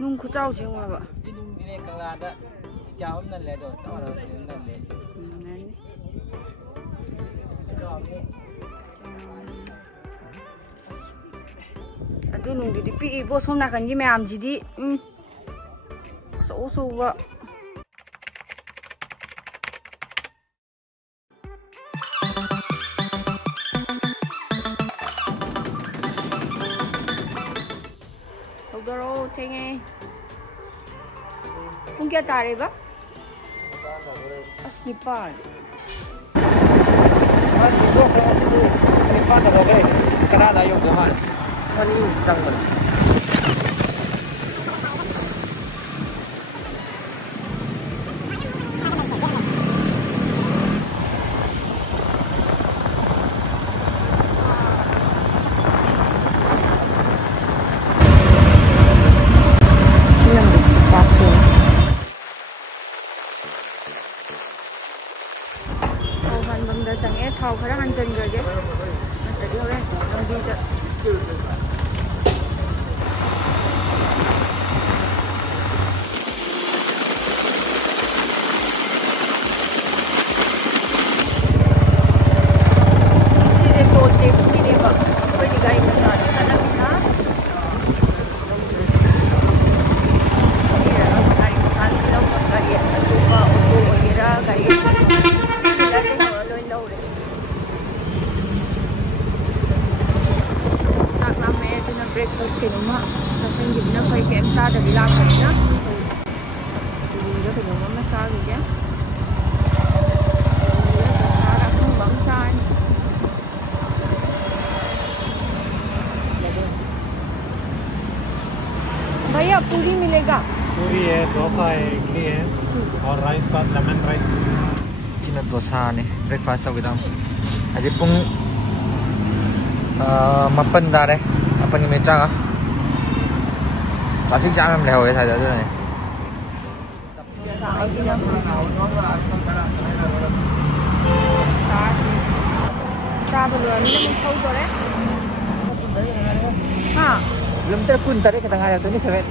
ꯅꯨꯡ ꯈꯨꯆꯥꯎ ꯁꯦꯡꯉꯕ ꯁꯤ ꯅꯨꯡꯁꯤꯅꯦ ꯀꯪꯂꯥꯗ ꯆꯥꯎ ꯑꯃ ꯅꯜꯂꯦ ꯑꯗꯣ ꯆꯥꯎꯔꯒ ꯅꯜꯂꯦ ꯑꯗꯨ ꯅꯨꯡꯗꯨꯗꯤ ꯄꯤꯛꯏꯕꯣ ꯁꯣꯝ ꯅꯥꯀꯟꯒꯤ ꯃꯌꯥꯝꯁꯤꯗꯤ ꯑꯆꯧ ꯑꯆꯧꯕ ꯊꯧꯗꯔꯣ ꯊꯦꯡꯉꯦ ꯄꯨꯡ ꯀꯌꯥ ꯇꯥꯔꯦꯕ ꯑꯁ 9 ꯀꯅꯥꯗ ꯌꯧꯗꯣ ꯃꯥꯜꯂꯦ ꯑꯅꯤ ꯆꯪꯕꯅꯦ चंगे थाव खरा हंजनग्रगे नतदी होरेन लंबीदा सिदे टोल टैक्स की नेबा कोई गाड़ी मचा चलना गाड़ी मचा सिलो गाड़ी अतोपा ऑटो वगैरह गाड़ी ब्रेकफास्ट के नुमा ससन गिना कोई केम चाद दिला खैना पूरी के नुमा चा गया सारा तुम बम चान भैया पूरी मिलेगा पूरी है डोसा है इडली है और राइस का लेमन राइस चिना डोसा ने ब्रेकफास्ट हो गया आज पुंग मपन दारे अपन में चागा ट्रैफिक जाम में ले हुए साइड जो है हाँ किलोमीटर कुन तारीख के तंगा जाते नहीं सेवन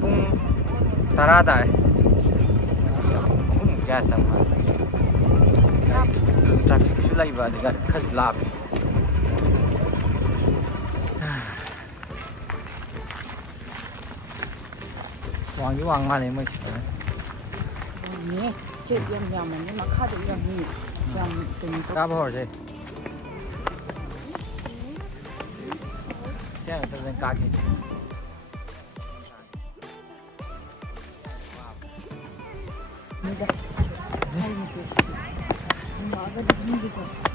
पुंग तरा दाए पुंग क्या समझ ट्रैफिक चुलाई बात कर खस लाभ वांगी वांग माने मुझे नहीं स्टेप यम मैंने मखा दे यम नहीं यम तुम क्या बोल रहे सेम तो दिन काकी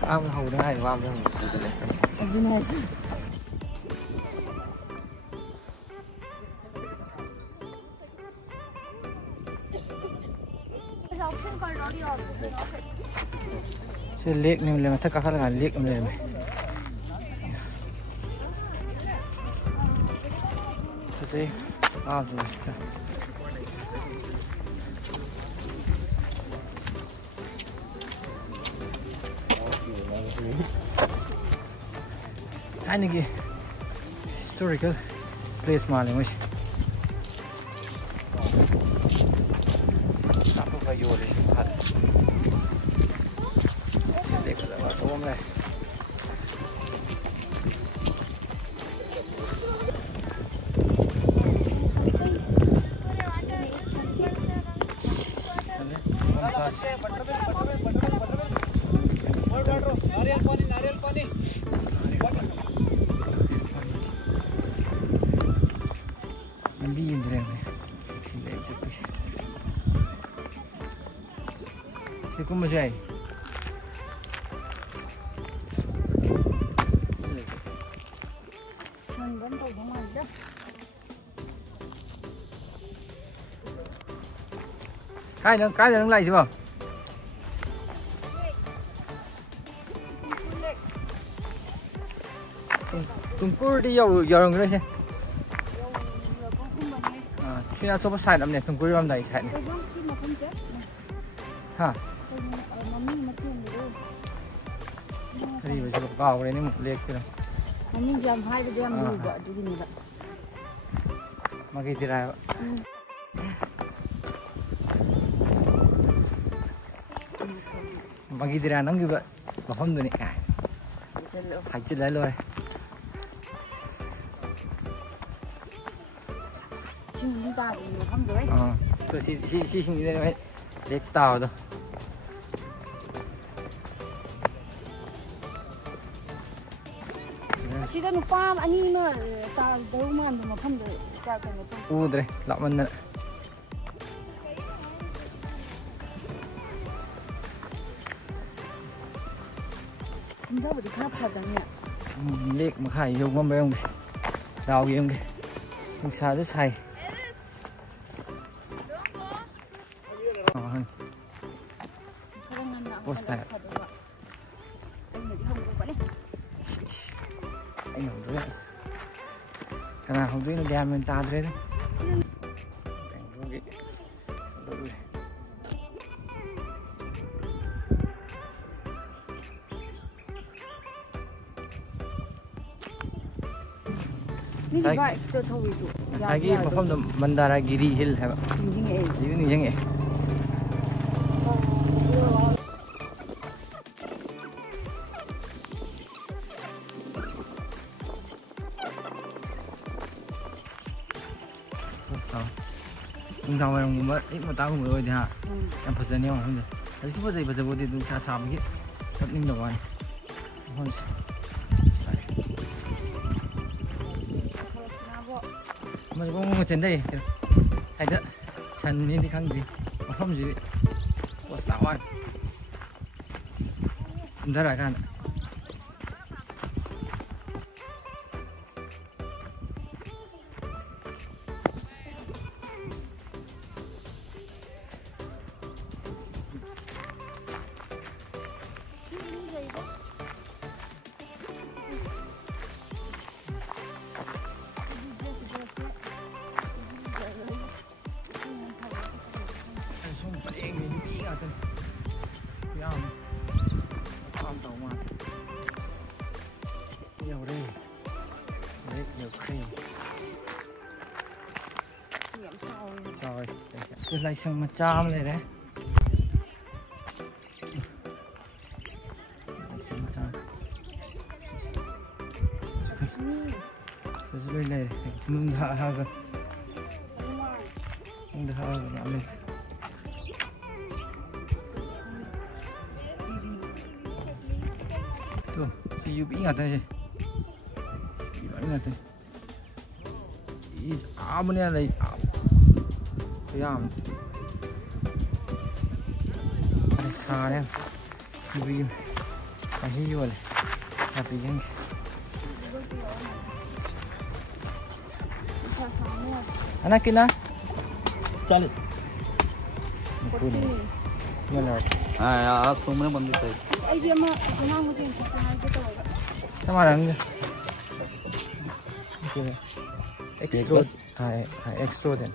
am hầu này vào đây sẽ liếc nem lên tất cả các bạn liếc em lên này sẽ rồi anh này historical place mà này mới sắp phải vô đi thật để cái đó tôm này नारियल पानी मंदी इंद्र में ले चुके से को मजा आई cái nữa lại chứ không ꯇꯨꯡꯀꯨꯔꯗꯤ ꯌꯧꯔꯝꯒꯤꯔꯣꯏꯁꯦ ꯁꯤꯅ ꯑꯇꯣꯞꯄ ꯁꯥꯏꯠ ꯑꯃꯅꯦ ꯇꯨꯡꯀꯨꯔ ꯌꯧꯔꯝꯗꯥꯏꯒꯤ ꯁꯥꯏꯠꯅꯦ ꯍꯥ ꯀꯔꯤꯕꯁꯤꯕꯨ ꯀꯥꯎꯈ꯭ꯔꯦꯅꯦ ꯑꯃꯨꯛ ꯂꯦꯛꯇꯨꯅ ꯃꯃꯤꯡꯁꯦ ꯌꯥꯝ ꯍꯥꯏꯕꯗ ꯌꯥꯝ ꯂꯨꯕ ꯑꯗꯨꯒꯤꯅꯦꯕ ꯃꯒꯤꯗꯤꯔꯥ ꯍꯥꯏꯕ ꯃꯒꯤꯗꯤꯔꯥ ꯅꯝꯈꯤꯕ ꯃꯐꯝꯗꯨꯅꯤ ꯀꯥꯏ ꯍꯥꯏꯖꯤꯜꯂ ꯂꯣꯏꯔꯦ ꯏꯁꯤꯡ ꯇꯥꯕꯒꯤ ꯃꯐꯝꯗꯣ ꯁꯤꯁꯤꯡꯁꯤꯗ ꯂꯦꯛ ꯇꯥꯕꯗꯣ ꯑꯁꯤꯗ ꯅꯨꯄꯥ ꯑꯅꯤ ꯑꯃ ꯇꯥꯗꯧ ꯃꯥꯟꯕ ꯃꯐꯝꯗꯣ ꯀꯌꯥ ꯀꯩꯅꯣ ꯇꯧ ꯎꯗ꯭ꯔꯦ ꯂꯥꯞꯃꯟꯗꯅ ꯀꯨꯝꯊꯕꯗꯤ ꯈꯔ ꯐꯗꯝꯅꯦ ꯂꯦꯛ ꯃꯈꯥ ꯌꯧ ꯉꯝꯕ ꯌꯦꯡꯒꯦ ꯗꯥꯎ ꯌꯦꯡꯒꯦ ꯅꯨꯡꯁꯥꯁꯨ ꯁꯥꯏ ꯈꯔ ꯉꯟꯅ ꯐꯗꯧꯕ ꯑꯩꯅꯗꯤ ꯍꯧꯗꯣꯛꯄꯅꯦ ꯑꯩꯅ ꯍꯧꯗꯣꯛꯑꯦ ꯀꯅꯥ ꯍꯧꯗꯣꯏꯅꯣ ꯒ꯭ꯌꯥꯟ ꯃꯦꯟ ꯇꯥꯗ꯭ꯔꯦꯗ ꯕꯦꯡꯒ꯭ꯂꯣꯔꯒꯤ ꯉꯁꯥꯏꯒꯤ ꯃꯐꯝꯗꯣ ꯃꯟꯗꯥꯔꯥꯒꯤꯔꯤ ꯍꯤꯜ ꯍꯥꯏꯕ ꯅꯤꯡꯁꯤꯡꯉꯛꯑꯦ ꯅꯨꯡꯗꯥꯡ ꯋꯥꯏꯔꯝꯒꯨꯝꯕ ꯑꯌꯨꯛ ꯉꯟꯇꯥꯒꯨꯝꯕ ꯑꯣꯏꯗꯤ ꯍꯥ ꯌꯥꯝ ꯐꯖꯅꯤ ꯃꯐꯝꯗꯣ ꯍꯧꯖꯤꯛꯀꯤ ꯐꯖꯕꯨꯗꯤ ꯅꯨꯡꯁꯥ ꯁꯥꯕꯒꯤ ꯆꯠꯅꯤꯡꯗꯕ ꯋꯥꯅꯤ ꯃꯐꯝꯁꯦ ꯃꯣꯏ ꯆꯦꯟꯊꯩ ꯍꯥꯏꯗ ꯁꯟꯅꯤꯗꯤ ꯈꯪꯗꯦ ꯃꯐꯝꯁꯤꯗꯤ ꯄꯣꯁ ꯋꯥꯟ ꯀꯨꯝꯊꯔꯛꯑꯀꯥꯟꯗ ꯂꯥꯏꯁꯪ ꯃꯆꯥ ꯑꯃ ꯂꯩꯔꯦ ꯁꯤꯁꯨ ꯂꯣꯏ ꯂꯩꯔꯦ ꯃꯅꯨꯡꯗ ꯍꯛꯑꯒ ꯌꯥꯝ ꯂꯩ ꯁꯤ ꯌꯨꯕꯤ ꯉꯥꯛꯇꯅꯦ ꯌꯨꯕꯤ ꯉꯥꯛꯇꯅꯦ ꯑꯥꯕꯅꯦ ꯂꯩ ꯌꯥꯝ ꯁꯥꯔꯦ ꯌꯨꯕꯤ ꯃꯍꯤ ꯌꯣꯜꯂꯦ ꯍꯥꯏꯐꯦꯠ ꯌꯦꯡꯒꯦ ꯑꯅꯛꯀꯤꯅ 40 आप सोमने बंद थे ꯑꯩꯗꯤ ꯑꯃ ꯑꯉꯥꯡ ꯃꯆꯨ ꯊꯣꯛꯄ ꯍꯥꯏꯒꯦ ꯇꯧꯔꯒ ꯁꯃꯥꯔꯪꯒ एक्स्ट्रा एक्स्ट्रा देन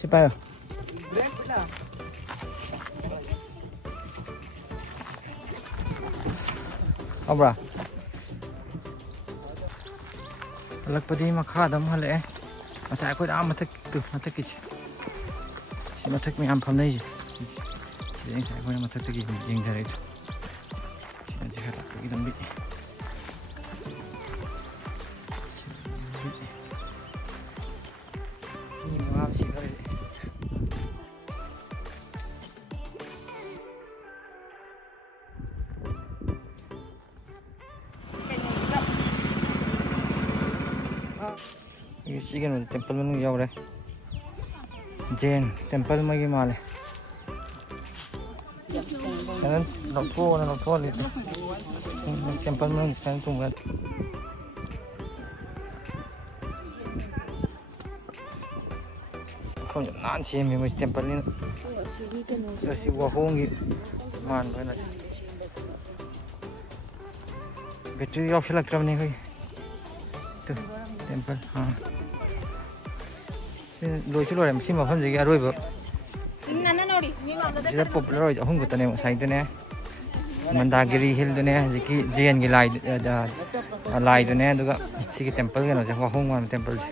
सिपायो अब्रा हलक्पदी मखादा अमु हलए मसा अखोय आ मथक की मथक में हम फमनै अखोय मथक की येंगजरे जगह की लंबी चिकन टेम्पल में यौरे जैन टेम्पल में माले लौटो टेम्पल में तुम ꯃꯐꯝ ꯌꯥꯝ ꯅꯥꯟꯅ ꯁꯦꯝꯃꯦ ꯃꯣꯏ ꯇꯦꯝꯄꯜꯅꯤꯅ ꯁꯤꯒꯤ ꯀꯩꯅꯣꯁꯦ ꯁꯤ ꯋꯥꯍꯣꯡꯒꯤ ꯃꯥꯟꯕ ꯑꯣꯏꯅ ꯕꯦꯇ꯭ꯔꯤ ꯌꯥꯎꯁꯜꯂꯛꯇ꯭ꯔꯕꯅꯤ ꯑꯩꯈꯣꯏ ꯇꯦꯝꯄꯜ ꯁꯤ ꯂꯣꯏꯁꯨ ꯂꯣꯏꯔꯦ ꯁꯤ ꯃꯐꯝꯁꯤꯒꯤ ꯑꯔꯣꯏꯕ ꯁꯤꯗ ꯄꯣꯄꯨꯂꯔ ꯑꯣꯏꯁꯦ ꯑꯍꯨꯝ ꯈꯛꯇꯅꯦ ꯉꯁꯥꯏꯗꯨꯅꯦ ꯃꯟꯗꯥꯒꯤꯔꯤ ꯍꯤꯜꯗꯨꯅꯦ ꯍꯧꯖꯤꯛꯀꯤ ꯖꯦꯟꯒꯤ ꯂꯥꯏꯗꯨꯅꯦ ꯑꯗꯨꯒ ꯁꯤꯒꯤ ꯇꯦꯝꯄꯜ ꯀꯩꯅꯣꯁꯦ ꯋꯥꯍꯣꯡ ꯃꯥꯟꯕ ꯇꯦꯝꯄꯜꯁꯦ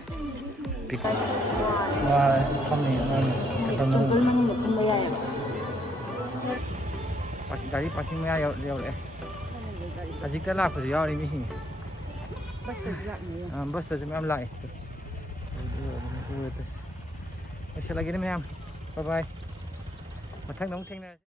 ꯒꯥꯔꯤ ꯄꯥꯔꯀꯤꯡ ꯃꯌꯥ ꯌꯧꯔꯛꯑꯦ ꯍꯧꯖꯤꯛꯇ ꯂꯥꯛꯄꯁꯨ ꯌꯥꯎꯔꯤ ꯃꯤꯁꯤꯡ ꯕꯁꯇꯁꯨ ꯃꯌꯥꯝ ꯂꯥꯛꯑꯦ ꯂꯣꯏꯁꯤꯜꯂꯒꯦꯅꯦ ꯃꯌꯥꯝ ꯕꯥꯏ ꯕꯥꯏ ꯃꯊꯪꯗ ꯑꯃꯨꯛ ꯊꯦꯡꯅꯔꯁꯤ